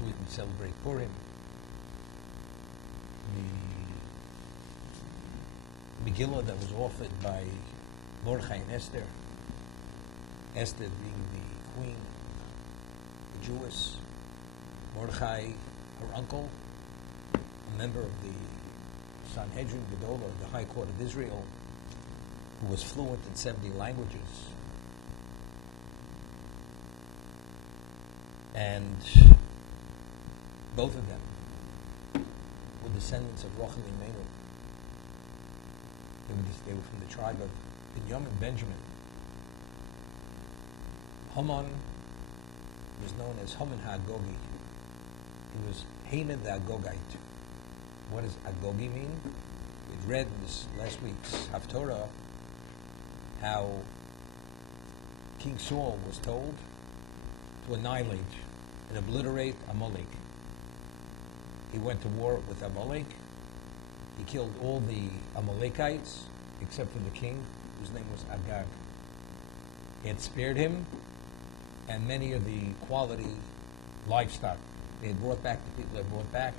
week we celebrate Purim. The Megillah that was offered by Mordechai and Esther, Esther being the queen, the Jewess, Mordechai, her uncle, a member of the Sanhedrin Gedolah, the High Court of Israel, who was fluent in 70 languages. And both of them were descendants of Rachel and Imenu. They were from the tribe of Binyamin and Benjamin. Haman was known as Haman HaGogi. He was Haman the Agogite. What does Agogi mean? We read in this last week's Haftorah how King Saul was told to annihilate and obliterate Amalek. He went to war with Amalek. He killed all the Amalekites except for the king, whose name was Agag. He had spared him and many of the quality livestock they had brought back, the people had brought back.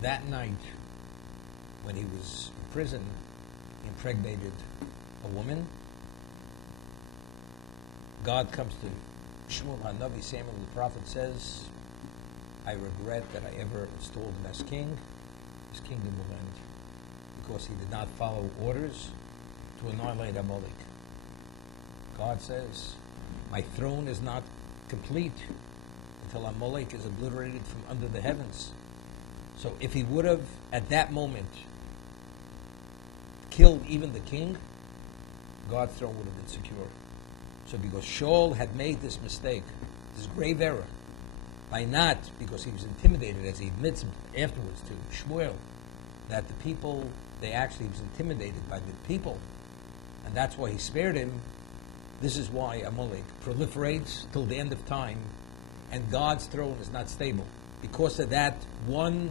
That night, when he was in prison, he impregnated a woman. God comes to Shmuel HaNavi, Samuel the prophet says, I regret that I ever installed him as king. His kingdom will end because he did not follow orders to annihilate Amalek. God says, my throne is not complete until Amalek is obliterated from under the heavens. So if he would have, at that moment, killed even the king, God's throne would have been secure. So because Shaul had made this mistake, this grave error, by not, because he was intimidated, as he admits afterwards to Shmuel, that the people, he was intimidated by the people, and that's why he spared him. This is why Amalek proliferates till the end of time, and God's throne is not stable because of that one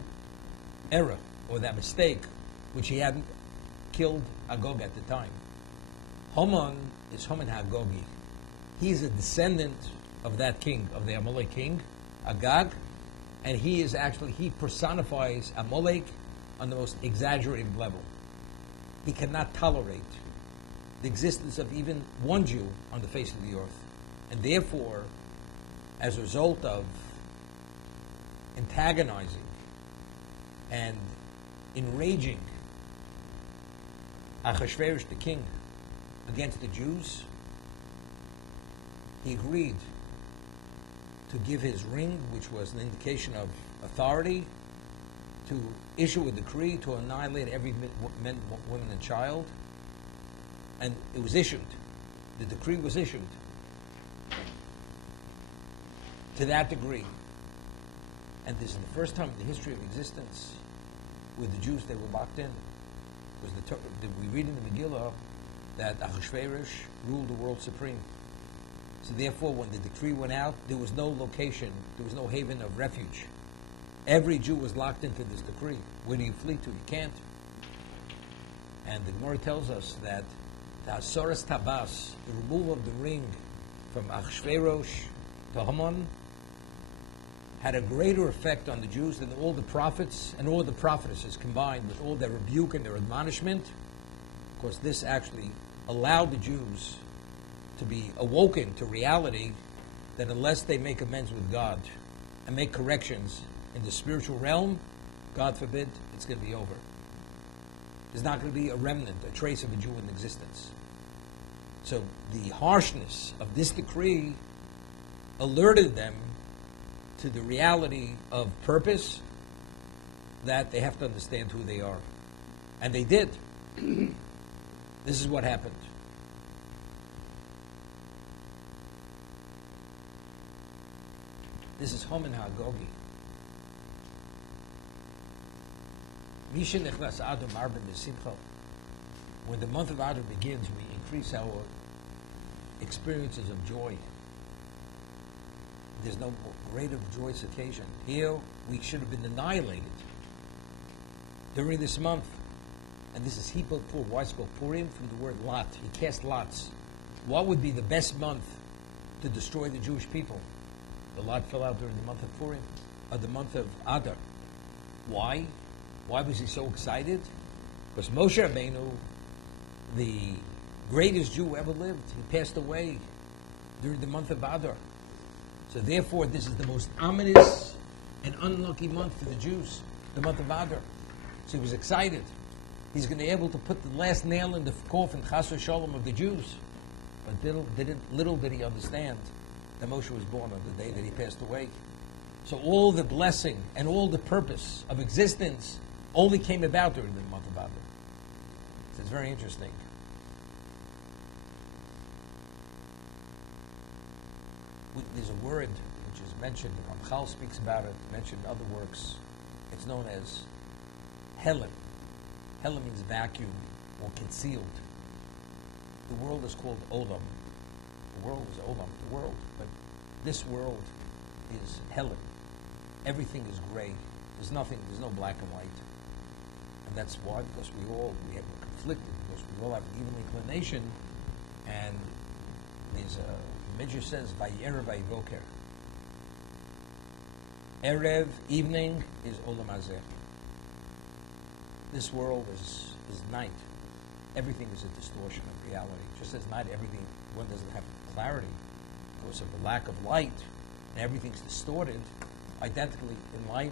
error or that mistake, which he hadn't killed Agog at the time. Haman is Haman HaGogi. He is a descendant of that king, of the Amalek king, Agag, and he personifies Amalek on the most exaggerated level. He cannot tolerate the existence of even one Jew on the face of the earth. And therefore, as a result of antagonizing and enraging Achashverosh, the king, against the Jews, he agreed to give his ring, which was an indication of authority, to issue a decree to annihilate every man, woman, and child. And it was issued. The decree was issued to that degree. And this is the first time in the history of existence where the Jews, they were locked in. Because we read in the Megillah that Achashverosh ruled the world supreme. So therefore, when the decree went out, there was no location, there was no haven of refuge. Every Jew was locked into this decree. Where do you flee to? You can't. And the Gemara tells us that the Asoras Tabas, the removal of the ring from Achashverosh to Haman, had a greater effect on the Jews than all the prophets and all the prophetesses combined with all their rebuke and their admonishment. Of course, this actually allowed the Jews to be awoken to reality that unless they make amends with God and make corrections in the spiritual realm, God forbid, it's going to be over. There's not going to be a remnant, a trace of a Jew in existence. So the harshness of this decree alerted them to the reality of purpose, that they have to understand who they are. And they did. This is what happened. This is Haman HaGogi. When the month of Adar begins, we increase our experiences of joy. There's no greater joyous occasion. Here, we should have been annihilated during this month. And this is Hebrew for why it's called Purim, from the word lot. He cast lots. What would be the best month to destroy the Jewish people? The lot fell out during the month of Purim, or the month of Adar. Why? Why was he so excited? Because Moshe Rabbeinu, the greatest Jew who ever lived, he passed away during the month of Adar. So therefore, this is the most ominous and unlucky month for the Jews, the month of Adar. So he was excited. He's going to be able to put the last nail in the coffin, Chas v'Shalom, of the Jews. But little did he understand that Moshe was born on the day that he passed away. So all the blessing and all the purpose of existence only came about during the month of Adar. So it's very interesting. There's a word which is mentioned, Ramchal speaks about it, mentioned in other works. It's known as Helen. Helen means vacuum or concealed. The world is called Olam. The world is Olam, the world. But this world is Helen. Everything is gray. There's nothing, there's no black and white. And that's why, because we're conflicted, because we all have an evil inclination, and there's a Midrash says, Vayerev Vayivoker. Erev, evening, is Olam Hazeh. This world is night. Everything is a distortion of reality. Just as night, everything, one doesn't have clarity because of the lack of light, and everything's distorted. Identically, in life,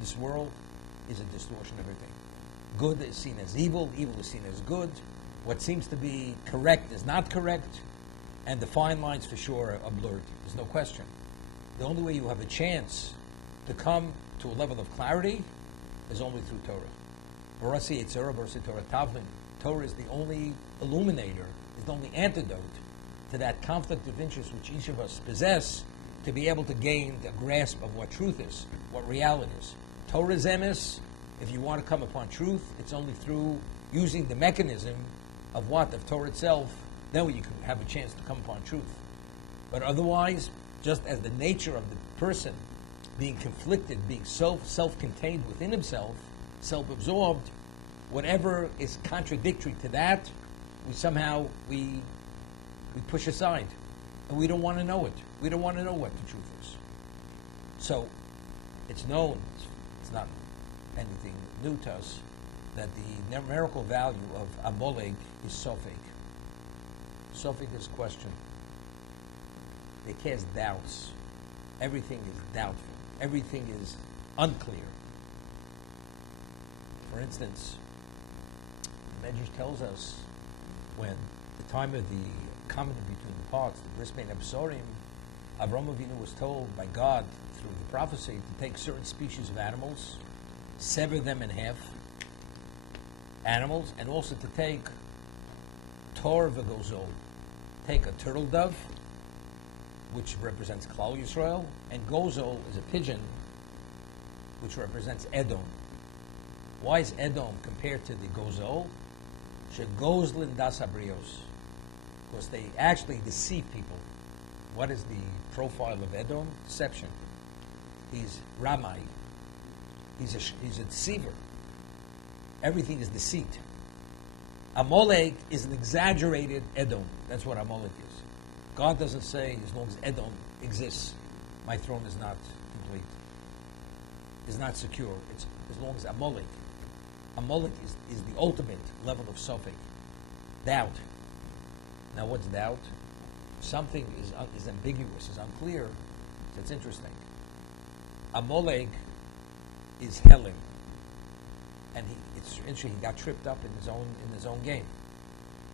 this world is a distortion of everything. Good is seen as evil, evil is seen as good. What seems to be correct is not correct, and the fine lines for sure are blurred. There's no question. The only way you have a chance to come to a level of clarity is only through Torah. Barasi Yitzhara, Barasi Torah Tavlin. Torah is the only illuminator, is the only antidote to that conflict of interest which each of us possess to be able to gain a grasp of what truth is, what reality is. Torah is emes. If you want to come upon truth, it's only through using the mechanism of what? Of Torah itself. Then you can have a chance to come upon truth. But otherwise, just as the nature of the person being conflicted, being self-contained within himself, self-absorbed, whatever is contradictory to that, we push aside. And we don't want to know it. We don't want to know what the truth is. So, it's known, it's not anything new to us, that the numerical value of Amoleg is Sofek. Sofek is question. They cast doubts. Everything is doubtful. Everything is unclear. For instance, the Medrash tells us when the time of the covenant between the parts, the bris bein absorim, Avraham Avinu was told by God through the prophecy to take certain species of animals, sever them in half, animals, and also to take tor v'gozol, take a turtle dove, which represents Klal Yisrael, and gozol is a pigeon, which represents Edom. Why is Edom compared to the gozol? Shegozlin das abrios, because they actually deceive people. What is the profile of Edom? Deception. He's Ramai. He's a deceiver. Everything is deceit. Amalek is an exaggerated Edom. That's what Amalek is. God doesn't say, as long as Edom exists, my throne is not complete, is not secure. It's as long as Amalek. Amalek is the ultimate level of Sofek. Doubt. Now what's doubt? Something is ambiguous, is unclear. So it's interesting. Amalek is Helen. And it's interesting, he got tripped up in his own game.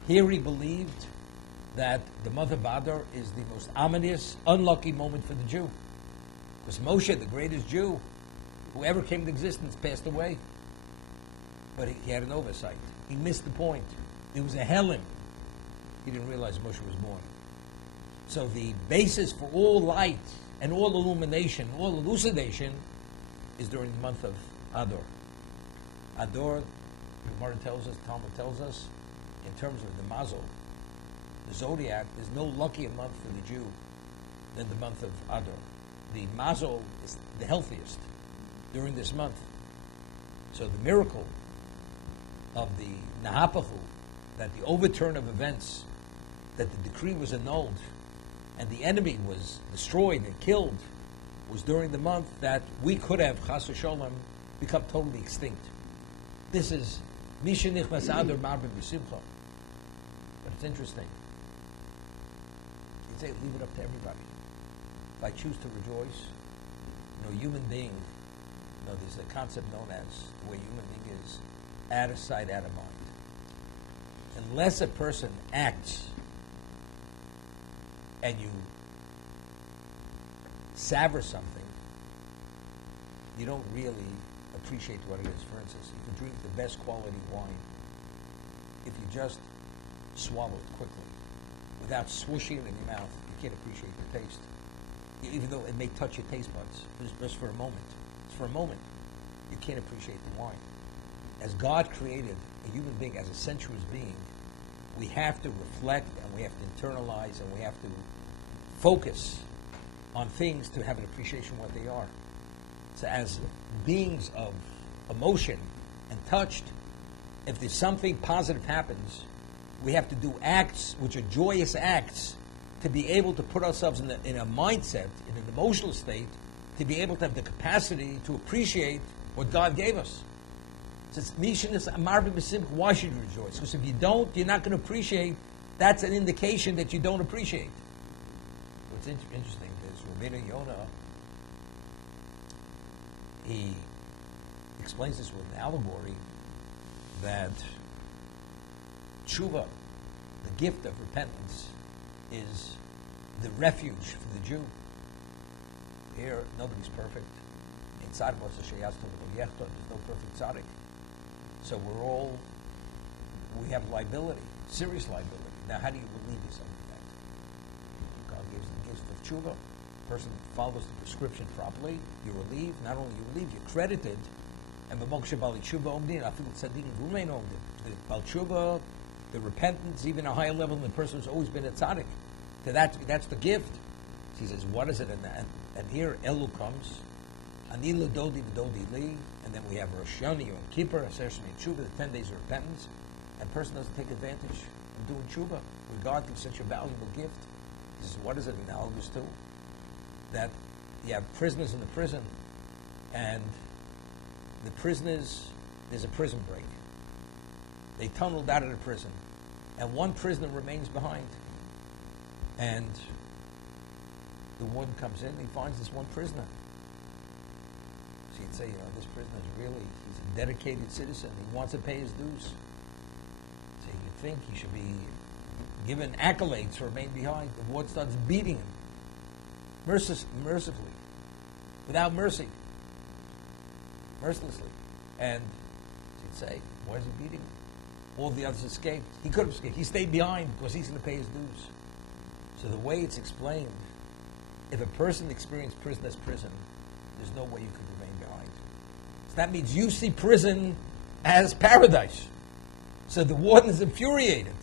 Here he believed that the month of Adar is the most ominous, unlucky moment for the Jew. Because Moshe, the greatest Jew who ever came into existence, passed away. But he had an oversight. He missed the point. It was a Helen. He didn't realize Moshe was born. So the basis for all light and all illumination, all elucidation, is during the month of Adar. Adar, the Gemara tells us, Talmud tells us, in terms of the mazel, the zodiac, there's no luckier month for the Jew than the month of Adar. The mazel is the healthiest during this month. So the miracle of the Nahapahu, that the overturn of events, that the decree was annulled, and the enemy was destroyed and killed, was during the month that we could have, chas v'sholem, become totally extinct. This is Misha Nichnas Adar Marbim B'Simcha. But it's interesting. You'd say, leave it up to everybody. If I choose to rejoice, human being, there's a concept known as, the way human being is, out of sight, out of mind. Unless a person acts and you savor something, you don't really appreciate what it is. For instance, you can drink the best quality wine. If you just swallow it quickly, without swooshing it in your mouth, you can't appreciate the taste. Even though it may touch your taste buds, just for a moment. It's for a moment. You can't appreciate the wine. As God created a human being as a sensuous being, we have to reflect and we have to internalize and we have to focus on things to have an appreciation of what they are. So as beings of emotion and touched, if there's something positive happens, we have to do acts which are joyous acts to be able to put ourselves in a mindset, in an emotional state, to be able to have the capacity to appreciate what God gave us. So why should you rejoice? Because if you don't, you're not going to appreciate. That's an indication that you don't appreciate. What's interesting is Rabbeinu Yonah, he explains this with an allegory that tshuva, the gift of repentance, is the refuge for the Jew. Here, nobody's perfect. Inside of us, there's no perfect tzaddik. So we have liability, serious liability. Now, how do you relieve yourself of that? God gives the gift of tshuva. Person follows the prescription properly, you're relieved. Not only you're relieved, you're credited. And the Bal tshuva, the repentance, even a higher level than the person who's always been a tzaddik. So that's the gift. So he says, what is it? And here Elu comes. Anilu dodi v'dodi li. And then we have Rosh Hashanah, Yom Kippur, Aser Shmei Tshuva, the 10 days of repentance. And the person doesn't take advantage of doing tshuva. Regard to such a valuable gift. He says, what is it analogous to? That you have prisoners in the prison, and the prisoners, there's a prison break. They tunneled out of the prison, and one prisoner remains behind. And the warden comes in, and he finds this one prisoner. So you'd say, this prisoner is really, he's a dedicated citizen. He wants to pay his dues. So you'd think he should be given accolades for remaining behind. The warden starts beating him. Mercifully, without mercy, mercilessly. And she'd say, why is he beating me? All the others escaped. He could have escaped. He stayed behind because he's going to pay his dues. So the way it's explained, if a person experienced prison as prison, there's no way you could remain behind. So that means you see prison as paradise. So the warden is infuriated.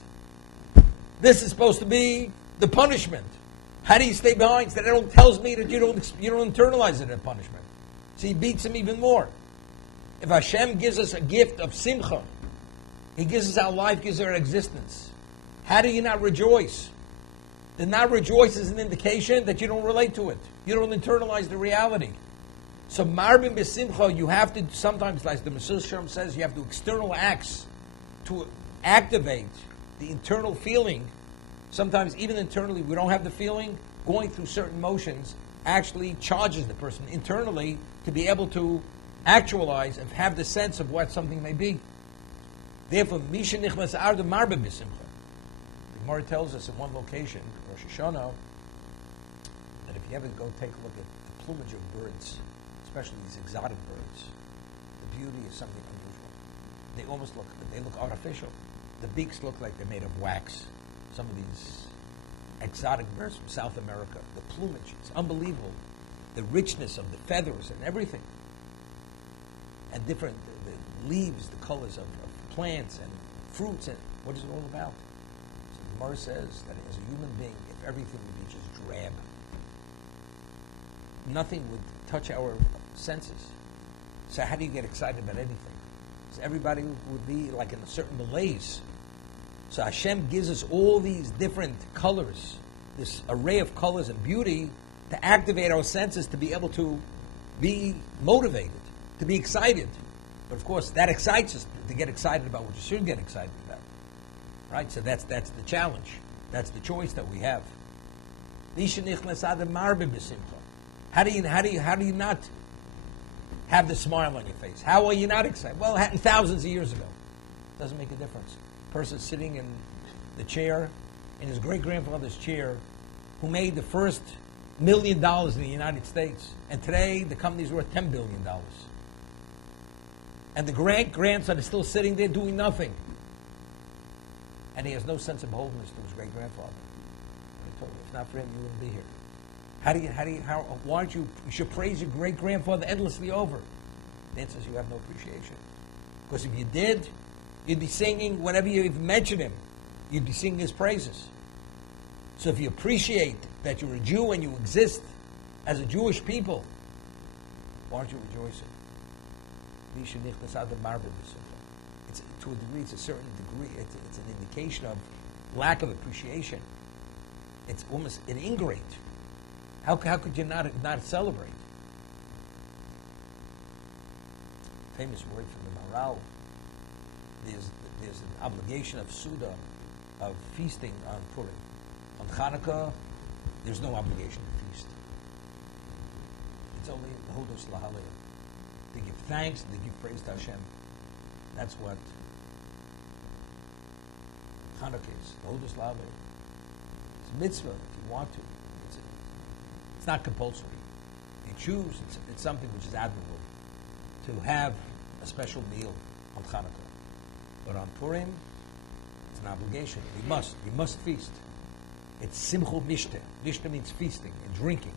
This is supposed to be the punishment. How do you stay behind? So that tells me that you don't internalize it as punishment. So he beats him even more. If Hashem gives us a gift of simcha, He gives us our life, gives us our existence. How do you not rejoice? The not rejoice is an indication that you don't relate to it. You don't internalize the reality. So marbim b'simcha, you have to sometimes, like the Mesilas Yesharim says, you have to do external acts to activate the internal feeling. Sometimes even internally we don't have the feeling. Going through certain motions actually charges the person internally to be able to actualize and have the sense of what something may be. Therefore, Misha Nichnas Arda Marba B'Simcha. The Gemara tells us in one location, Rosh Hashanah, that if you ever go take a look at the plumage of birds, especially these exotic birds, the beauty is something unusual. They look artificial. The beaks look like they're made of wax. Some of these exotic birds from South America, the plumage, it's unbelievable. The richness of the feathers and everything. And different, the leaves, the colors of plants and fruits, and what is it all about? So the Gemara says that as a human being, if everything would be just drab, nothing would touch our senses. So how do you get excited about anything? So everybody would be like in a certain malaise. So Hashem gives us all these different colors, this array of colors and beauty, to activate our senses to be able to be motivated, to be excited. But of course, that excites us to get excited about what you should get excited about, right? So that's the challenge. That's the choice that we have. How do you not have the smile on your face? How are you not excited? Well, it happened thousands of years ago. Doesn't make a difference. A person sitting in the chair, in his great-grandfather's chair, who made the first $1 million in the United States, and today the company's worth $10 billion. And the grandson is still sitting there doing nothing. And he has no sense of beholdenness to his great-grandfather. I told him, if not for him, you wouldn't be here. Why aren't you should praise your great-grandfather endlessly over? The answer is you have no appreciation. Because if you did, you'd be singing, whenever you even mention him, you'd be singing his praises. So if you appreciate that you're a Jew and you exist as a Jewish people, why aren't you rejoicing? It's, to a degree, it's a certain degree, it's an indication of lack of appreciation. It's almost an ingrate. How could you not celebrate? Famous word from the Maral. There's an obligation of Suda, of feasting on Purim. On Hanukkah, there's no obligation to feast. It's only the Hodos Lahaleh. They give thanks and they give praise to Hashem. That's what Hanukkah is. The Hodos Lahaleh. It's a mitzvah if you want to. It's not compulsory. You choose. It's something which is admirable to have a special meal on Hanukkah. But on Purim, it's an obligation. We must feast. It's simcha mishte. Mishte means feasting and drinking.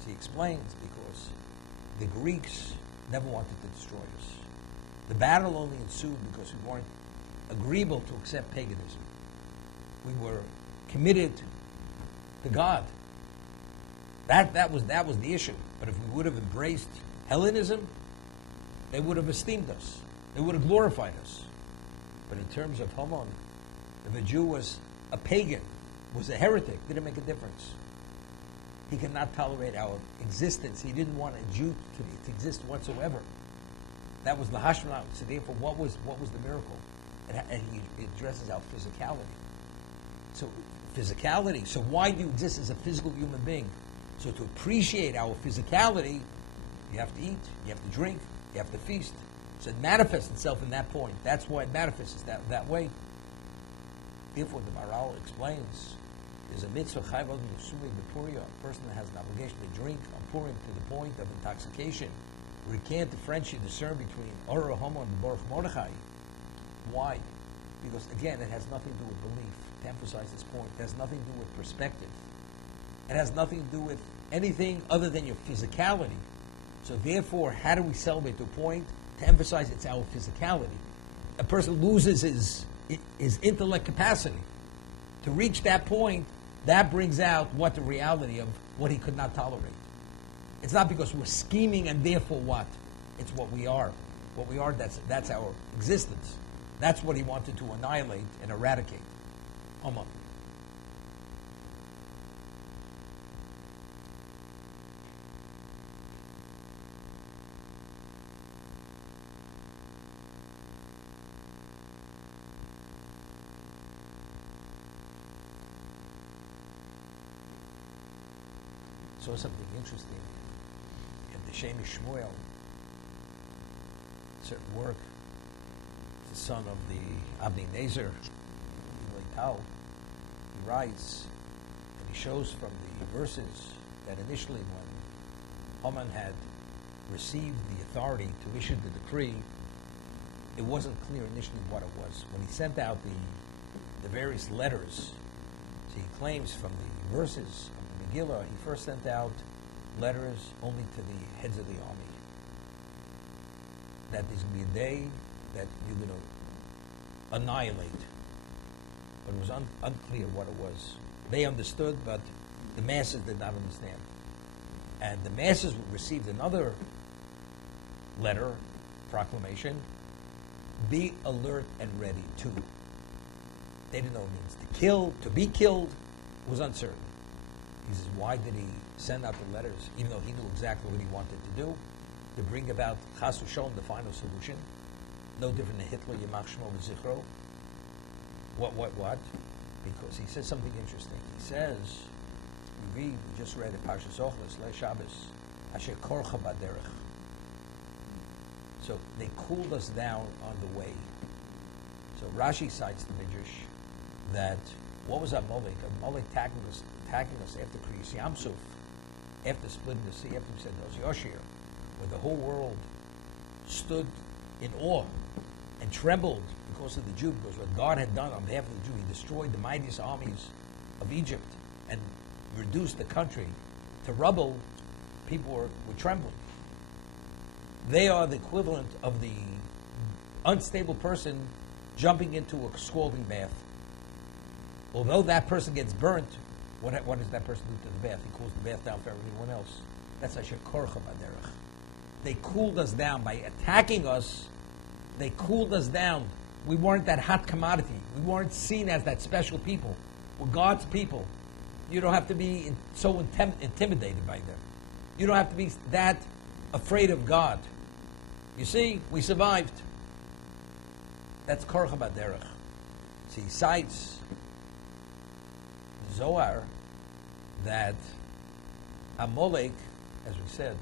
So he explains because the Greeks never wanted to destroy us. The battle only ensued because we weren't agreeable to accept paganism. We were committed to God. That was the issue. But if we would have embraced Hellenism, they would have esteemed us. They would have glorified us. But in terms of Haman, if a Jew was a pagan, was a heretic, didn't make a difference. He could not tolerate our existence. He didn't want a Jew to exist whatsoever. That was the Hashemah. So therefore, what was the miracle? And he addresses our physicality. So physicality. So why do you exist as a physical human being? So to appreciate our physicality, you have to eat, you have to drink, you have to feast. So it manifests itself in that point. That's why it manifests that way. Therefore, the Maral explains, there's a mitzvah chayv adam l'sumei b'Purim, a person that has an obligation to drink on Purim to the point of intoxication, where he can't differentiate, discern between Orah Haman and Baruch Mordechai. Why? Because again, it has nothing to do with belief. To emphasize this point, it has nothing to do with perspective. It has nothing to do with anything other than your physicality. So therefore, how do we celebrate to a point? To emphasize it's our physicality. A person loses his intellect capacity. To reach that point, that brings out what the reality of what he could not tolerate. It's not because we're scheming and therefore what? It's what we are. What we are, that's our existence. That's what he wanted to annihilate and eradicate. Haman. Saw something interesting in the Shem Shmuel, certain work, the son of the Avnei Nezer, Tau. He writes and he shows from the verses that initially when Haman had received the authority to issue the decree, it wasn't clear initially what it was. When he sent out the various letters, so he claims from the verses Megillah, he first sent out letters only to the heads of the army. That there's going to be a day that you're going to annihilate. But it was unclear what it was. They understood, but the masses did not understand. And the masses received another letter, proclamation, be alert and ready to. They didn't know what it means. To kill, to be killed, was uncertain. He says, why did he send out the letters, even though he knew exactly what he wanted to do, to bring about Chas v'Sholom, the final solution? No different than Hitler, Yamach Shmo v'Zichro. What? Because he says something interesting. He says, we just read in Parshas Ochlos, Le Shabbos, Asher Korcha Baderech. So they cooled us down on the way. So Rashi cites the Midrash that, what was Amalek? Amalek attacking us after Kriyas Yamsuf, after splitting the sea, after we said those Yoshir, where the whole world stood in awe and trembled because of the Jew, because what God had done on behalf of the Jew, he destroyed the mightiest armies of Egypt and reduced the country to rubble. People were trembling. They are the equivalent of the unstable person jumping into a scalding bath. Although that person gets burnt, what does that person do to the bath? He cools the bath down for everyone else. That's Asher Korcha Baderech. They cooled us down by attacking us. They cooled us down. We weren't that hot commodity. We weren't seen as that special people. We're God's people. You don't have to be so intimidated by them. You don't have to be that afraid of God. You see, we survived. That's Korcha Baderech. See, he cites Zohar that Amalek, as we said,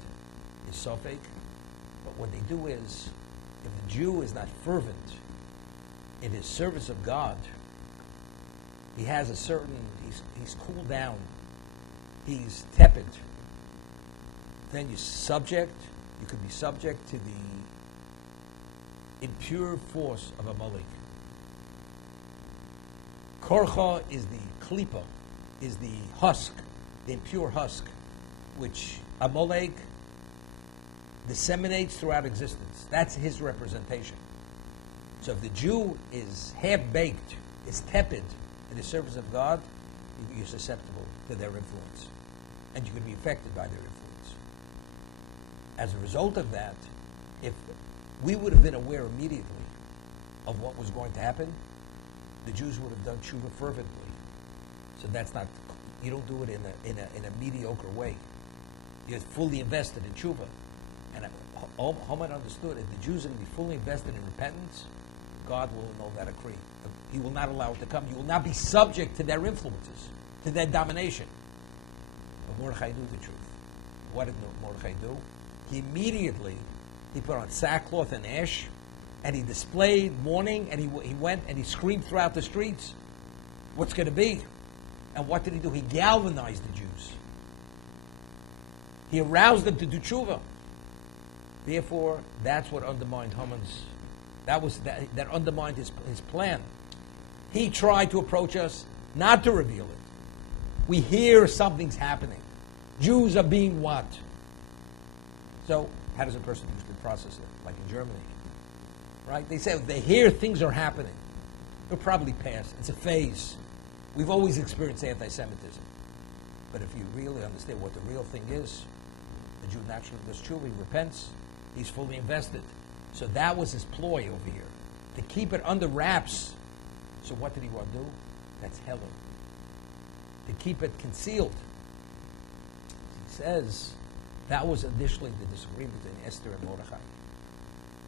is Sofek. But what they do is, if the Jew is not fervent in his service of God, he has a certain, he's cooled down, he's tepid, then you could be subject to the impure force of Amalek. Korcha is the klipa, is the husk, the impure husk, which Amalek disseminates throughout existence. That's his representation. So if the Jew is half-baked, is tepid in the service of God, you're susceptible to their influence. And you can be affected by their influence. As a result of that, if we would have been aware immediately of what was going to happen, the Jews would have done tshuva fervently. So that's not, you don't do it in a mediocre way. You're fully invested in tshuva. And Haman understood, if the Jews are going to be fully invested in repentance, God will know that decree. He will not allow it to come. You will not be subject to their influences, to their domination. But Mordechai knew the truth. What did Mordechai do? He immediately, he put on sackcloth and ash, and he displayed mourning, and he went and he screamed throughout the streets, what's going to be? And what did he do? He galvanized the Jews. He aroused them to do tshuva. Therefore, that's what undermined Haman's, that undermined his plan. He tried to approach us, not to reveal it. We hear something's happening. Jews are being what? So, how does a person usually process it? Like in Germany, right? They say they hear things are happening. It'll probably pass. It's a phase. We've always experienced anti-Semitism. But if you really understand what the real thing is, the Jew naturally does tshuva, he repents, he's fully invested. So that was his ploy over here, to keep it under wraps. So what did he want to do? That's Helen. To keep it concealed. He says that was initially the disagreement between Esther and Mordechai.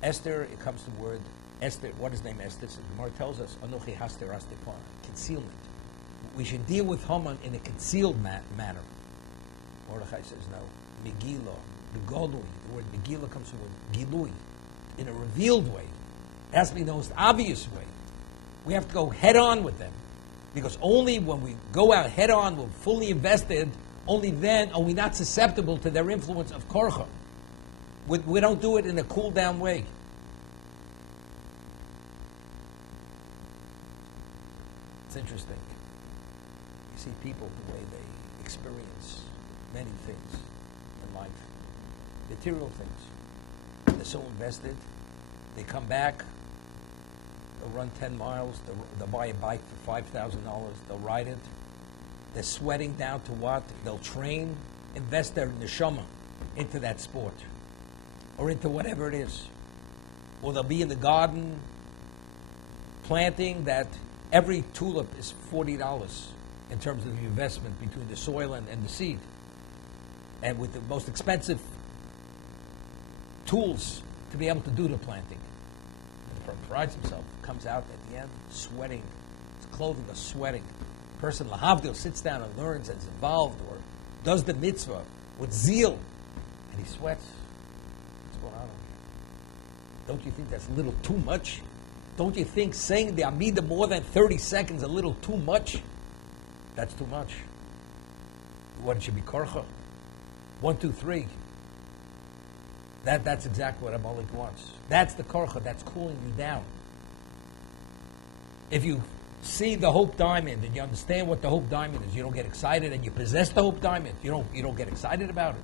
Esther, it comes to the word Esther. What is the name Esther? So the Gemara tells us, Anochi haster astepon, concealment. We should deal with Haman in a concealed manner. Mordechai says no. Megillah, the Godui. The word Megillah comes from the word Gilui, in a revealed way. It has to be the most obvious way. We have to go head on with them. Because only when we go out head on, we're fully invested, only then are we not susceptible to their influence of korcha. We don't do it in a cool down way. It's interesting. You see people, the way they experience many things in life. Material things. They're so invested. They come back. They'll run 10 miles. They'll buy a bike for $5,000. They'll ride it. They're sweating down to what? They'll train, invest their neshama into that sport or into whatever it is. Or they'll be in the garden planting that every tulip is $40. in terms of the investment between the soil and the seed, and with the most expensive tools to be able to do the planting. And the person prides himself, comes out at the end sweating, his clothing is sweating. The person, lahavdil, sits down and learns and is involved or does the mitzvah with zeal, and he sweats. What's going on over here? Don't you think that's a little too much? Don't you think saying the Amidah more than 30 seconds a little too much? That's too much. What, it should be korcha? 1, 2, 3. That's exactly what Amalek wants. That's the korcha. That's cooling you down. If you see the hope diamond and you understand what the hope diamond is, you don't get excited, and you possess the hope diamond, you don't get excited about it.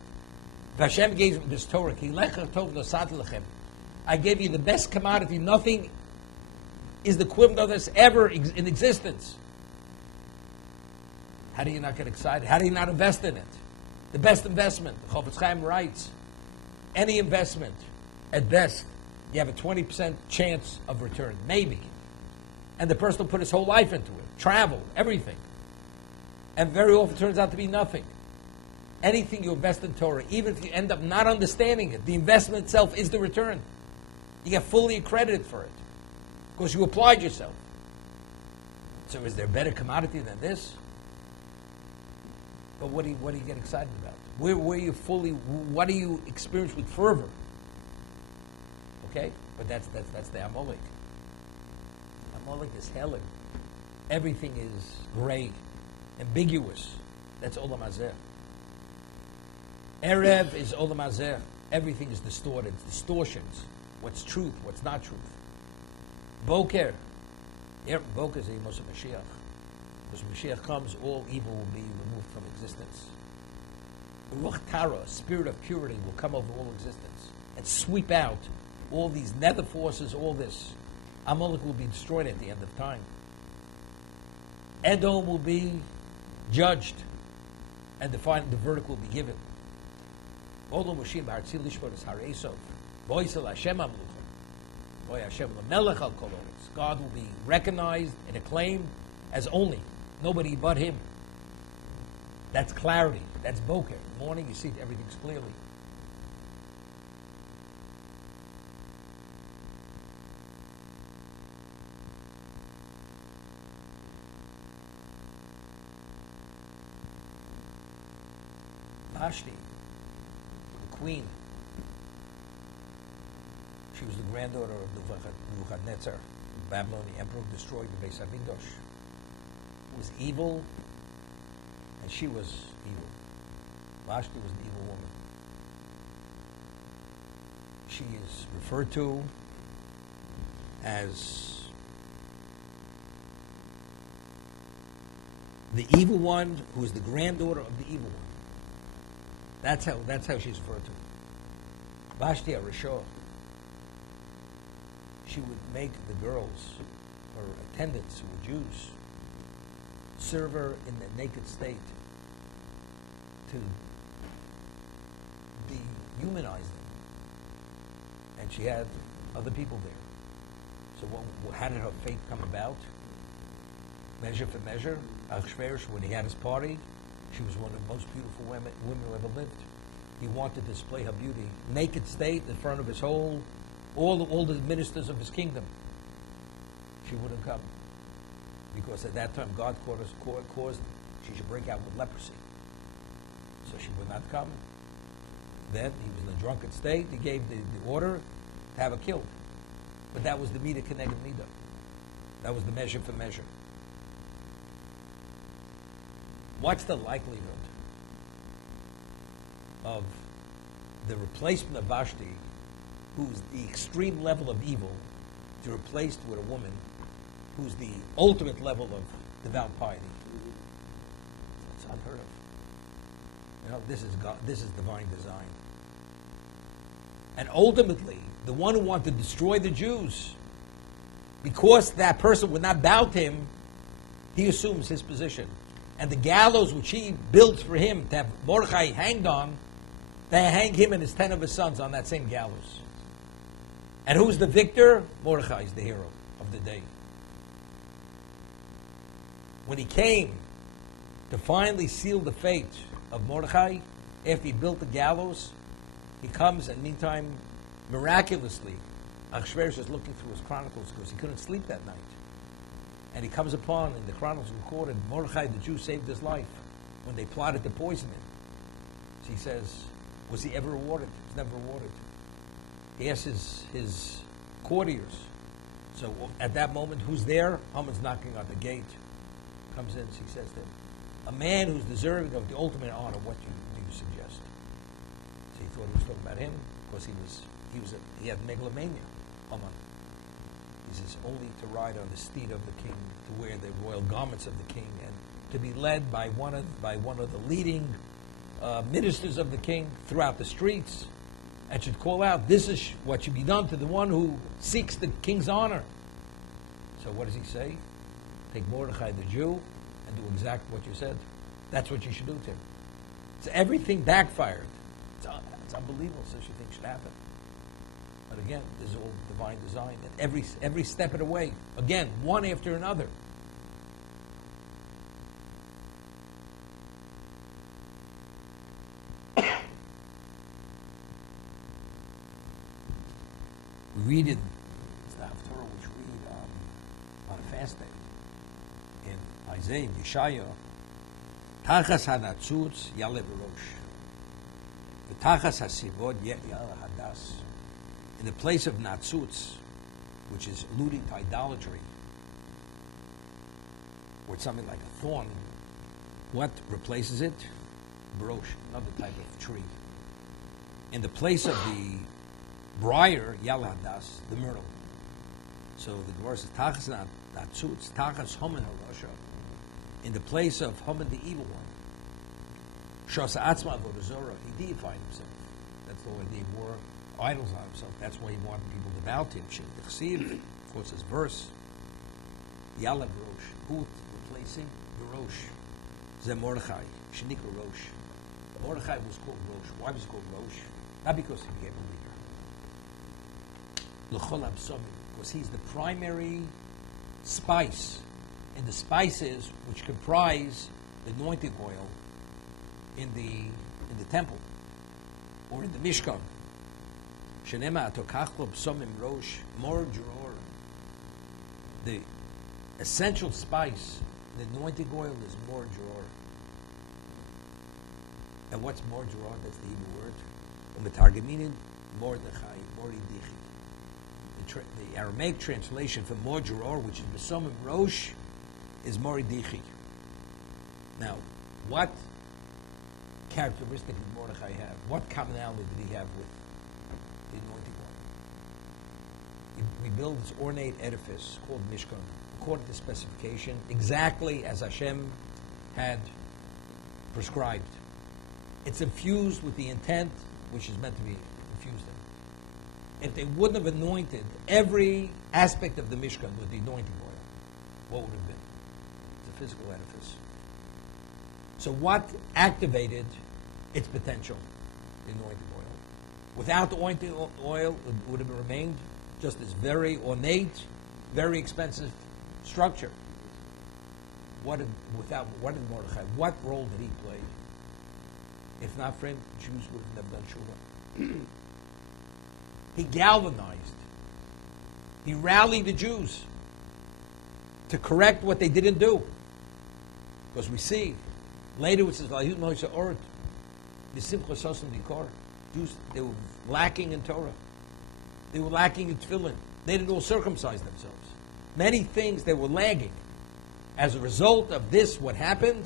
If Hashem gave you this Torah, I gave you the best commodity. Nothing is the equivalent of this ever in existence. How do you not get excited? How do you not invest in it? The best investment, the Chofetz Chaim writes, any investment, at best, you have a 20% chance of return, maybe. And the person will put his whole life into it, travel, everything. And very often it turns out to be nothing. Anything you invest in Torah, even if you end up not understanding it, the investment itself is the return. You get fully accredited for it, because you applied yourself. So is there a better commodity than this? But what do you get excited about? Where you fully, what do you experience with fervor? Okay? But that's the Amalek. Amalek is Helen. Everything is gray, ambiguous. That's Olam Hazeh. Erev is Olam Hazeh. Everything is distorted. It's distortions. What's truth, what's not truth. Boker. Boker is the Moshe Mashiach. As Mashiach comes, all evil will be removed from existence. Ruach Tara, spirit of purity, will come over all existence and sweep out all these nether forces, all this. Amalek will be destroyed at the end of time. Edom will be judged, and the verdict will be given. God will be recognized and acclaimed as only, nobody but him. That's clarity. That's boker. In the morning you see everything's clearly. Vashti, the queen, she was the granddaughter of Nebuchadnezzar, the Babylonian emperor who destroyed the Beis Hamikdash. He was evil, and she was evil. Vashti was an evil woman. She is referred to as the evil one who is the granddaughter of the evil one. That's how she's referred to. Vashti Arishah. She would make the girls, her attendants who were Jews, serve her in the naked state to dehumanize them. And she had other people there. So how did her fate come about? Measure for measure. Achashverosh, when he had his party, she was one of the most beautiful women who ever lived. He wanted to display her beauty, naked state in front of his all the ministers of his kingdom. She wouldn't come, because at that time God caused she should break out with leprosy. So she would not come. Then he was in a drunken state. He gave the order to have her killed. But that was the midah keneged midah. That was the measure for measure. What's the likelihood of the replacement of Vashti, who's the extreme level of evil, to replaced with a woman who's the ultimate level of devout piety? It's unheard of. You know, this is God, this is divine design. And ultimately, the one who wanted to destroy the Jews, because that person would not bow to him, he assumes his position. And the gallows which he built for him to have Mordechai hanged on, they hang him and his 10 of his sons on that same gallows. And who's the victor? Mordechai is the hero of the day. When he came to finally seal the fate of Mordechai, after he built the gallows, he comes, and meantime, miraculously, Achashverosh is looking through his chronicles because he couldn't sleep that night. And he comes upon, in the chronicles recorded, Mordechai the Jew saved his life when they plotted to poison him. So he says, was he ever rewarded? He was never rewarded. He asks his courtiers. So at that moment, who's there? Haman's knocking on the gate. Comes in, he says to him, a man who's deserving of the ultimate honor, what do you suggest? So he thought he was talking about him, because he had megalomania, Haman. He says, only to ride on the steed of the king, to wear the royal garments of the king, and to be led by one of the leading ministers of the king throughout the streets, and should call out, this is what should be done to the one who seeks the king's honor. So what does he say? Take Mordechai the Jew and do exactly what you said. That's what you should do to him. So everything backfired. It's unbelievable such a thing should happen. But again, this is all divine design. And every step of the way, again, one after another. We read it, it's the Haftarah which we read on a fast day. In Isaiah, Yeshaya, Tachas hanatzutz yale v'rosh. V'tachas hasivod yale hadas. In the place of natzutz, which is alluding to idolatry, or it's something like a thorn, what replaces it? Brosh, another type of tree. In the place of the briar, yal hadas, the myrtle. So the Gemara says, Tachas natzutz, Tachas Haman harasha. In the place of Haman, the evil one. Shasa atzma avodah, he deified himself. That's the way he wore idols on himself. That's why he wanted people to bow to him. Of course, this verse, Yalav Rosh, who replacing the Rosh? Ze Mordechai, Shenikra Rosh. Mordechai was called Rosh. Why was he called Rosh? Not because he became a leader. L'chol Absomim, because he's the primary spice in the spices which comprise the anointing oil in the temple or in the Mishkan. Shenema atokachlo b'somim rosh mor joror. The essential spice, the anointing oil, is mor joror. And what's mor joror? That's the Hebrew word. Umetargeminin Mordechai moridichi. The Aramaic translation for mor joror, which is b'somim rosh, is moridichi. Now, what characteristic did Mordechai have? What commonality did he have with the anointing oil? We build this ornate edifice called Mishkan, according to specification, exactly as Hashem had prescribed. It's infused with the intent which is meant to be infused in. If they wouldn't have anointed every aspect of the Mishkan with the anointing oil, what would it have been? It's a physical edifice. So what activated its potential? The anointing oil. Without the anointing oil, it would have remained just this very ornate, very expensive structure. What did Mordechai, what role did he play? If not for him, Jews would have never done Shuvah. He galvanized. He rallied the Jews to correct what they didn't do. Because we see, later it says, Jews, they were lacking in Torah. They were lacking in tefillin. They didn't all circumcise themselves. Many things they were lagging. As a result of this, what happened?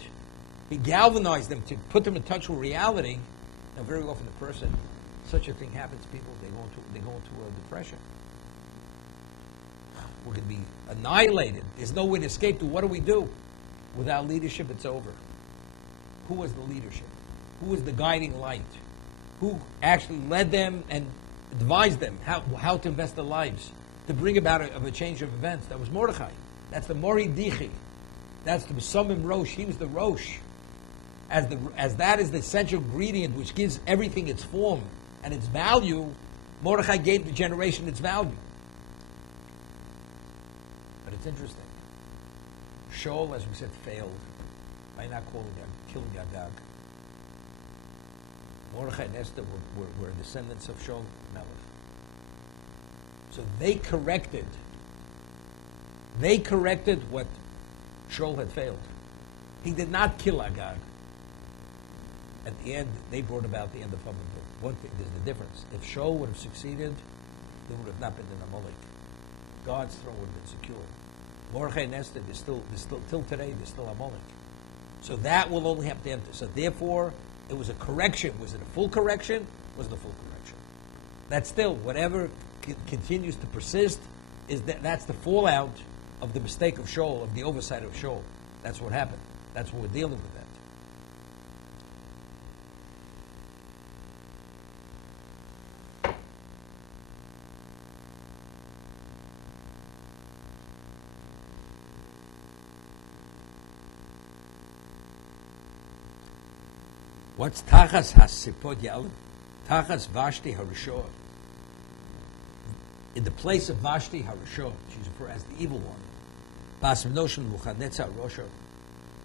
He galvanized them to put them in touch with reality. Now, very often the person, such a thing happens to people, they go into a depression. We're going to be annihilated. There's no way to escape to what do we do? Without leadership, it's over. Who was the leadership? Who was the guiding light? Who actually led them and advised them how to invest their lives, to bring about a change of events? That was Mordechai. That's the Mori Dichi. That's the B'somim Rosh. He was the Rosh. As that is the essential ingredient which gives everything its form and its value, Mordechai gave the generation its value. But it's interesting. Shaul, as we said, failed. by not killing Agag. Mordechai and Esther were descendants of Shaul Melech. So they corrected what Shaul had failed. He did not kill Agag. At the end, they brought about the end of Haman. One thing, there's the difference. If Shaul would have succeeded, there would have not been an Amalek. God's throne would have been secure. Mordechai and Esther, they're still till today, they're still Amalek. So that will only have to enter. So therefore, it was a correction. Was it a full correction? Wasn't a full correction. That's still, whatever continues to persist, that's the fallout of the mistake of Shaul, of the oversight of Shaul. That's what happened. That's what we're dealing with that. What's Tachas Hasipot Yalim? Tachas Vashti Harishot. In the place of Vashti Harishot, she's referred as the evil one. Bas Mnoshin Nebuchadnezzar Rosho,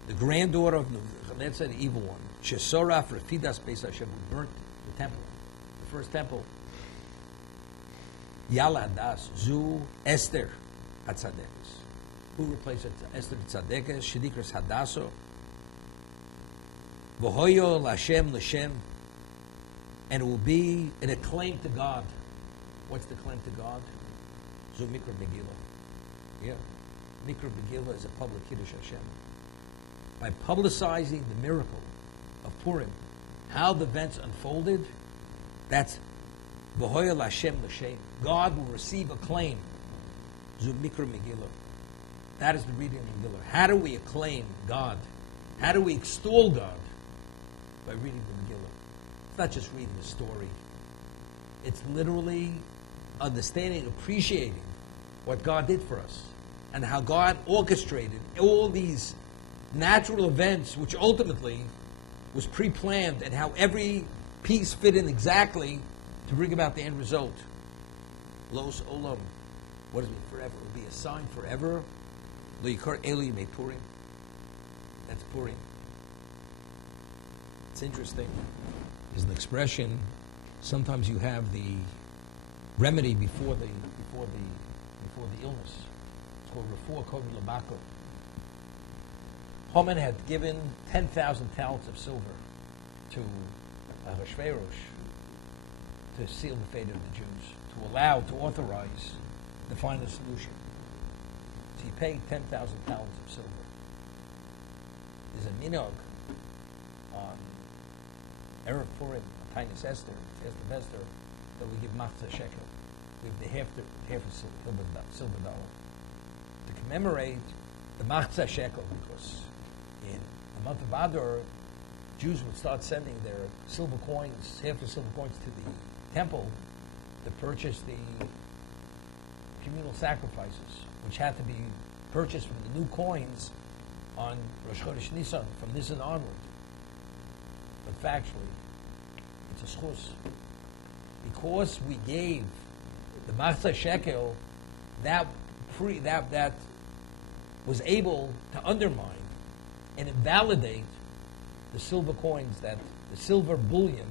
the granddaughter of Nebuchadnezzar, the evil one. Shesora Refidas Beis Hashem, who burnt the temple, the first temple. Yala Das Zu Esther Hatzadekes. Who replaced Esther Hatzadekes? Shedikras Hadasso. V'hoyo l'Hashem l'Shem, and it will be an acclaim to God. What's the claim to God? Zu Mikra Megillah. Yeah, Mikra Megillah is a public Kiddush Hashem. By publicizing the miracle of Purim, how the events unfolded, that's V'hoyo l'Hashem l'Shem. God will receive acclaim. Zu Mikra Megillah. That is the reading of Megillah. How do we acclaim God? How do we extol God? By reading the Megillah. It's not just reading the story. It's literally understanding, appreciating what God did for us and how God orchestrated all these natural events which ultimately was pre-planned and how every piece fit in exactly to bring about the end result. Los Olam. What does it mean forever? It will be a sign forever. Lo Yikar Eli Me Purim. That's Purim. It's interesting. There's an expression. Sometimes you have the remedy before the illness. It's called Refuah Kovid Labako. Haman had given 10,000 talents of silver to Ahasuerus to seal the fate of the Jews, to authorize the final solution. So he paid 10,000 talents of silver. There's a minhag on Erev Purim, Tainis Esther, that we give machzah shekel. We have the half a silver dollar to commemorate the machzah shekel, because in the month of Adar, Jews would start sending their silver coins, half a silver coins, to the temple to purchase the communal sacrifices, which had to be purchased from the new coins on Rosh Chodesh Nisan, from Nisan onward. But factually, it's a schus. Because we gave the machzah shekel, that was able to undermine and invalidate the silver coins, that the silver bullion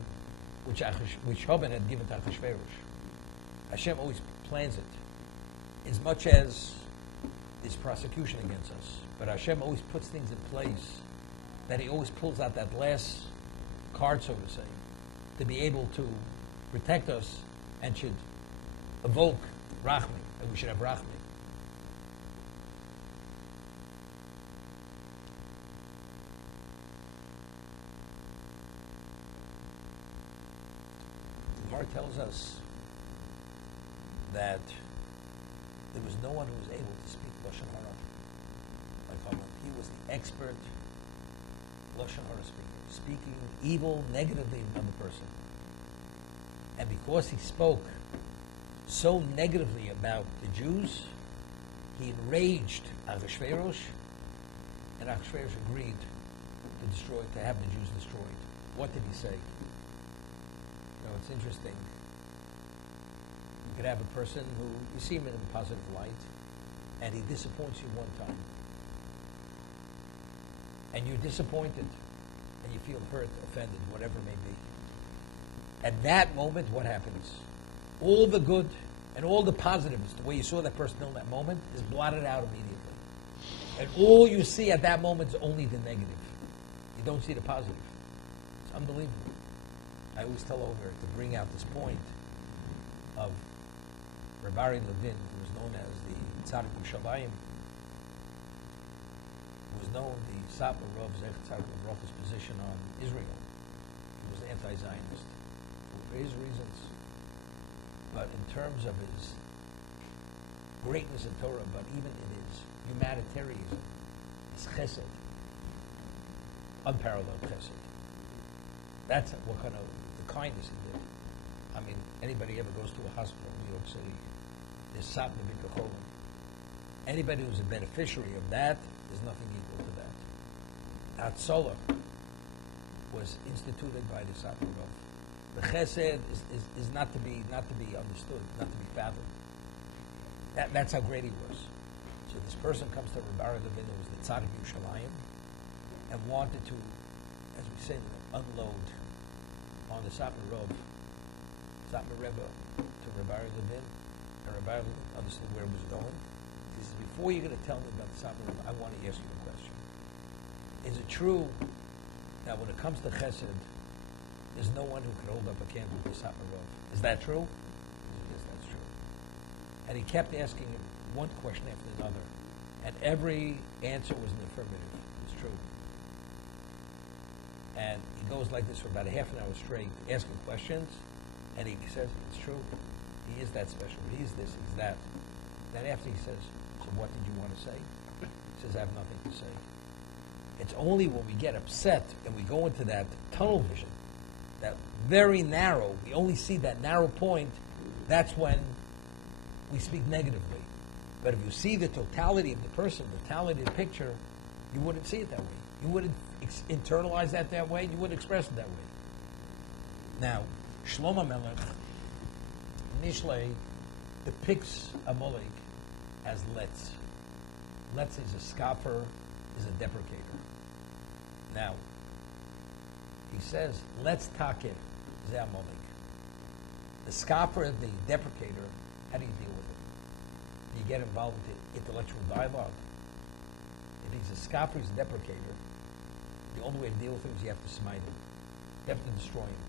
which Haman had given to Achashverosh. Hashem always plans it, as much as there's prosecution against us. But Hashem always puts things in place, that He always pulls out that last card, so to say, to be able to protect us and should evoke Rachmi, and we should have Rachmi. The Gemara tells us that there was no one who was able to speak Lashon Hara like Haman. He was the expert Lashon Hara speaker, speaking evil, negatively of another person. And because he spoke so negatively about the Jews, he enraged Ahasuerus, and Ahasuerus agreed to have the Jews destroyed. What did he say? You know, it's interesting. You could have a person who, you see him in a positive light, and he disappoints you one time. and you're disappointed, and you feel hurt, offended, whatever it may be. At that moment, what happens? All the good and all the positiveness, the way you saw that person in that moment, is blotted out immediately. And all you see at that moment is only the negative. You don't see the positive. It's unbelievable. I always tell over to bring out this point of Rabbi Levin, who was known as the Tzaddik Yerushalayim, who was known the Satmar Rav Zech Tzaddik Baruch's position on Israel. He was anti-Zionist for various reasons, but in terms of his greatness in Torah, but even in his humanitarianism, his chesed, unparalleled chesed. That's what kind of the kindness he did. I mean, anybody ever goes to a hospital in New York City, there's Satmar B'Kacholim. Anybody who's a beneficiary of that, there's nothing equal to that. Hatzolah was instituted by the Satmar Rav. The chesed is not to be understood, not to be fathomed. That's how great he was. So this person comes to Rabbi Levin, who was the Tzaddik Yerushalayim, and wanted to, as we say, unload on the Satmar Rebbe to Rabbi Levin, and Rabbi Levin understood where it was going. He says, before you're going to tell me about the Satmar Rebbe, I want to ask you a question. Is it true that when it comes to chesed, there's no one who could hold up a candle to the Satmar Rebbe? Is that true? Yes, that's true. And he kept asking him one question after another, and every answer was an affirmative. It's true. And he goes like this for about a half an hour straight, asking questions, and he says, it's true. He is that special. He is this, he's that. Then after he says, so what did you want to say? He says, I have nothing to say. It's only when we get upset and we go into that tunnel vision, that very narrow, we only see that narrow point, that's when we speak negatively. But if you see the totality of the person, the totality of the picture, you wouldn't see it that way. You wouldn't internalize that way, you wouldn't express it that way. Now, Shlomo Melech, Mishlei, depicts Amalek as Letz. Letz is a scoffer, is a deprecator. Now, he says, Letz Takeh Ze Amalek. The scoffer, the deprecator, how do you deal with it? You get involved in intellectual dialogue. If he's a scoffer, he's a deprecator, the only way to deal with him is you have to smite him. You have to destroy him.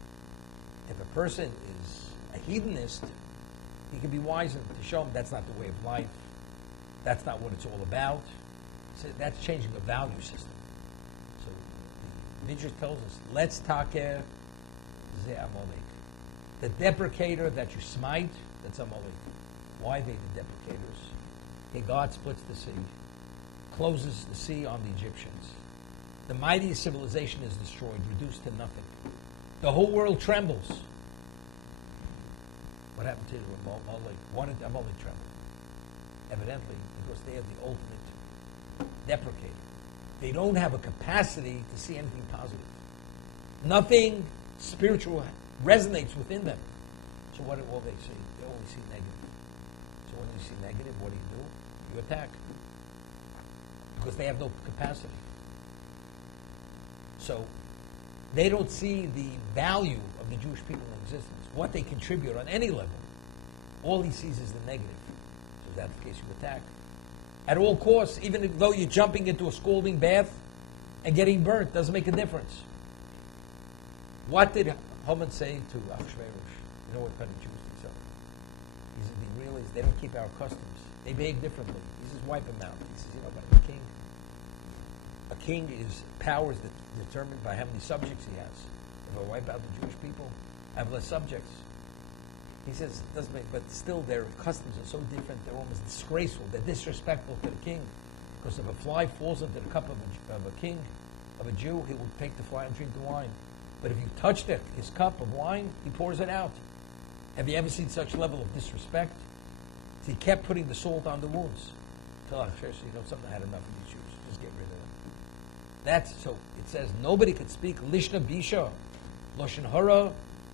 If a person is a hedonist, he can be wiser to show him that's not the way of life. That's not what it's all about. So that's changing the value system. So the Midrash tells us, let's takeh ze Amalek. The deprecator that you smite, that's Amalek. Why are they the deprecators? Okay, God splits the sea, closes the sea on the Egyptians. The mightiest civilization is destroyed, reduced to nothing. The whole world trembles. What happened to Amalek? Why did Amalek tremble? Evidently, because they are the ultimate deprecator. They don't have a capacity to see anything positive. Nothing spiritual resonates within them. So what do all they see? They only see negative. So when you see negative, what do? You attack. Because they have no capacity. So they don't see the value of the Jewish people in existence, what they contribute on any level. All he sees is the negative. So in that case, you attack. At all costs, even though you're jumping into a scalding bath and getting burnt, doesn't make a difference. What did Haman say to Achashverosh? You know what kind of Jews these are? He said, they don't keep our customs. They behave differently. He says, wipe them out. He says, you know what, a king is power is determined by how many subjects he has. If I wipe out the Jewish people, I have less subjects. He says, it doesn't make, but still their customs are so different, they're almost disgraceful, they're disrespectful to the king. Because if a fly falls into the cup of a king, of a Jew, he will take the fly and drink the wine. But if you touch his cup of wine, he pours it out. Have you ever seen such level of disrespect? So he kept putting the salt on the wounds. Tell Achashverosh, you know something, I had enough of these Jews. Just get rid of them. That's, so it says, nobody could speak Lishna Bisha, Loshen Hara,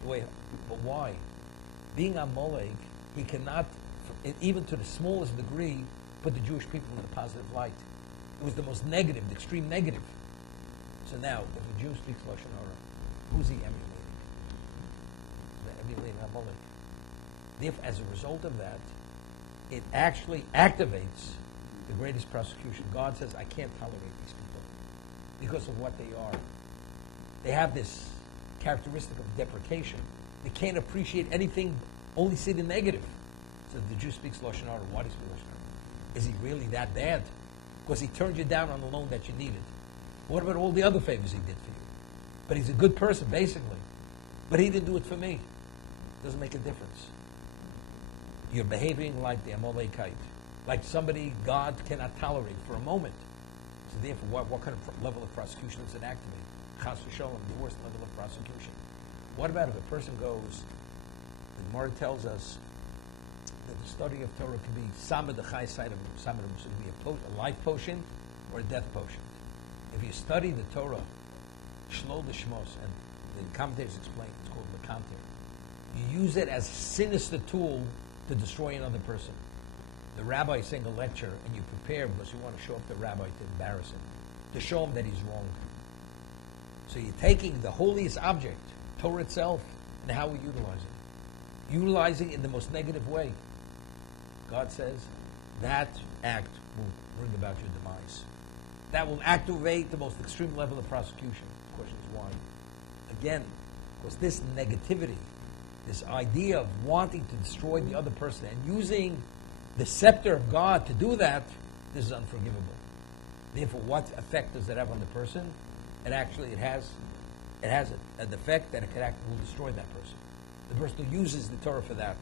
but why? Being Amalek, he cannot, even to the smallest degree, put the Jewish people in a positive light. It was the most negative, the extreme negative. So now, if a Jew speaks Lashon Hara, who's he emulating? They're emulating Amalek. Therefore, as a result of that, it actually activates the greatest prosecution. God says, I can't tolerate these people because of what they are. They have this characteristic of deprecation. They can't appreciate anything, only see the negative. So the Jew speaks Lashon Hara. Why does he speak Lashon Hara? Is he really that bad? Because he turned you down on the loan that you needed. What about all the other favors he did for you? But he's a good person, basically. But he didn't do it for me. Doesn't make a difference. You're behaving like the Amalekite, like somebody God cannot tolerate for a moment. So therefore, what kind of level of prosecution does it activate? Chas v'sholom, the worst level of prosecution. What about if a person goes, the Gemara tells us that the study of Torah can be Samad the high side of Samad, so it can be a life potion or a death potion. If you study the Torah, Shlol the Shmos, and the commentators explain, it's called Lekanter, you use it as a sinister tool to destroy another person. The rabbi is saying a lecture, and you prepare because you want to show up the rabbi to embarrass him, to show him that he's wrong. So you're taking the holiest object, Torah itself, and how we utilize it. Utilizing it in the most negative way. God says that act will bring about your demise. That will activate the most extreme level of prosecution. The question is why? Again, because this negativity, this idea of wanting to destroy the other person and using the scepter of God to do that, this is unforgivable. Therefore, what effect does it have on the person? It has an effect that will destroy that person. The person who uses the Torah for that.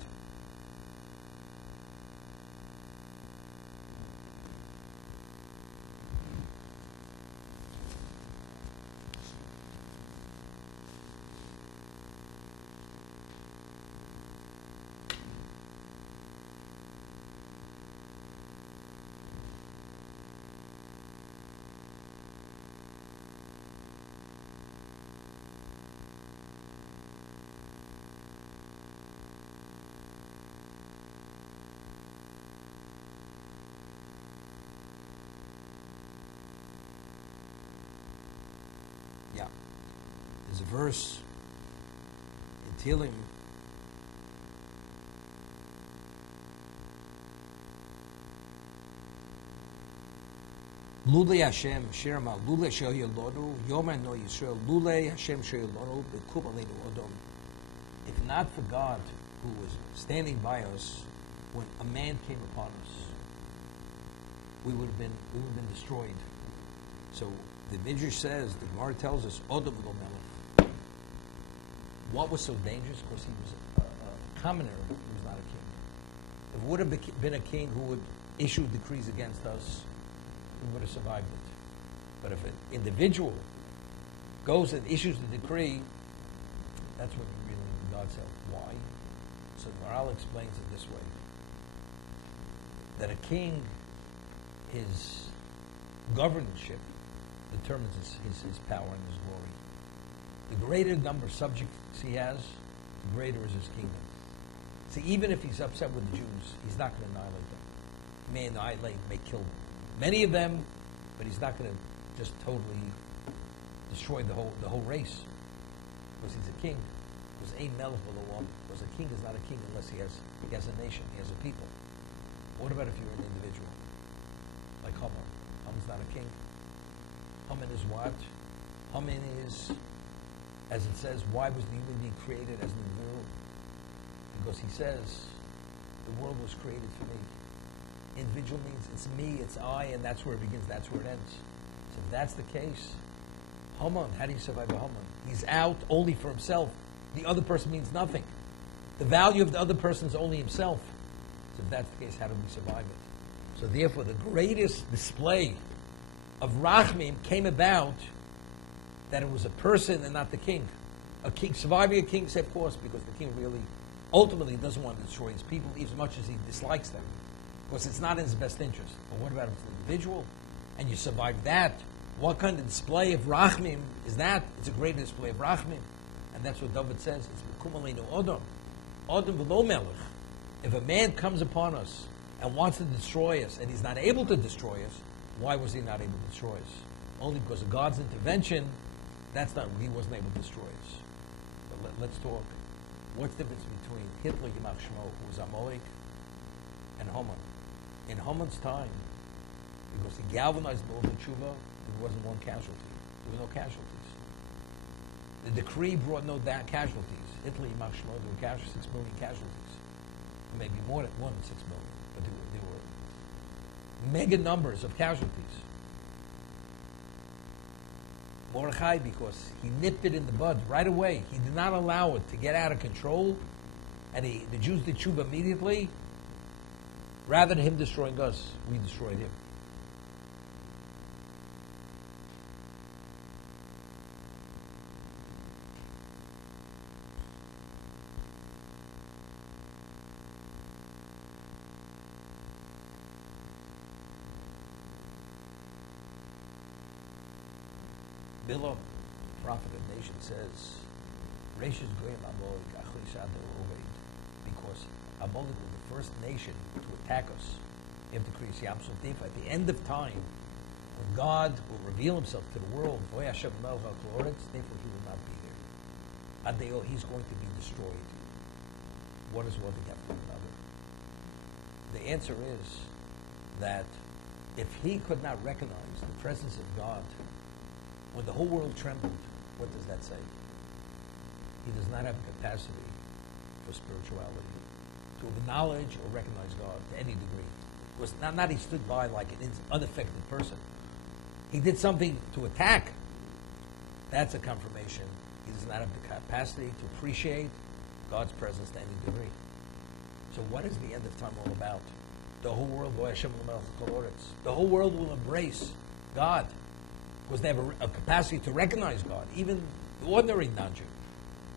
Yeah. There's a verse in Tehillim Lule Hashem Shirma Lule Shoya Lodu Yomer No Yisrael Lule Hashem Shoya Lodu Bekum Aleinu Odom. If not for God who was standing by us when a man came upon us, we would have been destroyed. So the Midrash says, the Gemara tells us, Odom Lo Melech. What was so dangerous? Because he was a commoner, he was not a king. If it would have been a king who would issue decrees against us, we would have survived it. But if an individual goes and issues the decree, that's when you really need God's help. Why? So the Maral explains it this way. That a king, his governorship determines his power and his glory. The greater number of subjects he has, the greater is his kingdom. See, even if he's upset with the Jews, he's not going to annihilate them. He may annihilate, may kill many of them, but he's not going to just totally destroy the whole race. Because he's a king. Because ein melech v'lo am. Because a king is not a king unless he has a nation, he has a people. What about if you're an individual? Like Haman. Haman's not a king. Haman is what? Haman is, as it says, why was the human being created as an individual? Because he says, the world was created for me. Individual means it's me, it's I, and that's where it begins, that's where it ends. So if that's the case, Haman, how do you survive a Haman? He's out only for himself. The other person means nothing. The value of the other person is only himself. So if that's the case, how do we survive it? So therefore, the greatest display of Rachmim came about that it was a person and not the king. A king, surviving a king, of course, because the king really, ultimately doesn't want to destroy his people as much as he dislikes them. Because it's not in his best interest. But what about if it's an individual and you survive that? What kind of display of Rachmim is that? It's a great display of Rachmim. And that's what David says. It's Bekum Aleinu Odom. Odom v'lo melech. If a man comes upon us and wants to destroy us and he's not able to destroy us, why was he not able to destroy us? only because of God's intervention, that's not, he wasn't able to destroy us. But let's talk. What's the difference between Hitler, Yimach Shmo, who was Amalek, and Haman? In Haman's time, because he galvanized the Orchid Tshuva, there wasn't one casualty. There were no casualties. The decree brought no casualties. Hitler, Yimach Shmo, there were 6 million casualties. Maybe more than 6 million, but there were mega numbers of casualties. Mordechai, because he nipped it in the bud right away. He did not allow it to get out of control, and the Jews did tshuva immediately. Rather than him destroying us, we destroyed him. Bilam, prophet of the nation, says, Reishis Goyim Amalek Achli Shad Oveid, because Amalek was the first nation to attack us. You have to create Yam Suf Tifa. At the end of time, when God will reveal himself to the world, Voy Hashem Melech HaKloretz, therefore he will not be there. Adeo, he's going to be destroyed. What does one thing have to do with another? The answer is that if he could not recognize the presence of God, when the whole world trembled, what does that say? He does not have a capacity for spirituality, to acknowledge or recognize God to any degree. It was not he stood by like an unaffected person. He did something to attack. That's a confirmation. He does not have the capacity to appreciate God's presence to any degree. So what is the end of time all about? The whole world, the whole world will embrace God, because they have a capacity to recognize God, even the ordinary non-Jew.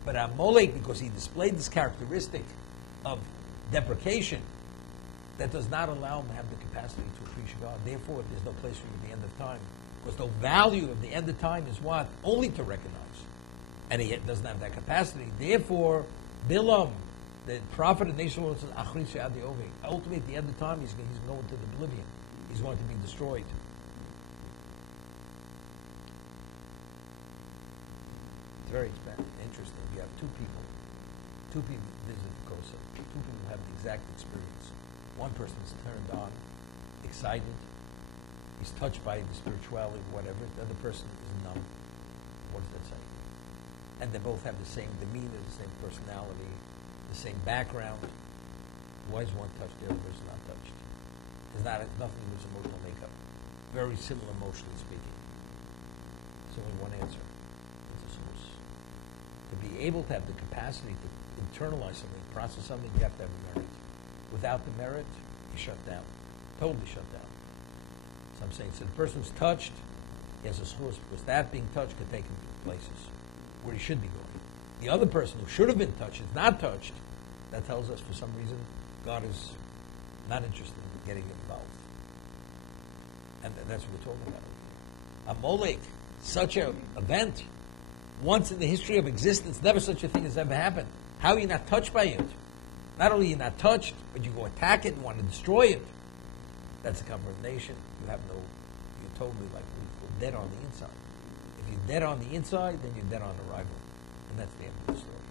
But Amalek, because he displayed this characteristic of deprecation, that does not allow him to have the capacity to appreciate God. Therefore, there's no place for him at the end of time. Because the value of the end of time is what? Only to recognize. And he doesn't have that capacity. Therefore, Bilam, the prophet of the nation, says, ultimately, at the end of time, he's going to the oblivion. He's going to be destroyed. Very interesting. You have two people visit Kosa. Two people have the exact experience. One person is turned on, excited, he's touched by the spirituality, whatever. The other person is numb. What does that say? And they both have the same demeanor, the same personality, the same background. Why is one touched, the other person not touched? There's nothing with emotional makeup. Very similar emotionally speaking. It's only one answer. To be able to have the capacity to internalize something, process something, you have to have a merit. Without the merit, you shut down. Totally shut down. So I'm saying, so the person who's touched, he has a source, because that being touched could take him to places where he should be going. The other person who should have been touched is not touched. That tells us, for some reason, God is not interested in getting involved. And that's what we're talking about. Amalek, such an event, once in the history of existence, never such a thing has ever happened. How are you not touched by it? Not only are you not touched, but you go attack it and want to destroy it. That's a confirmation. You're totally like dead on the inside. If you're dead on the inside, then you're dead on arrival. And that's the end of the story.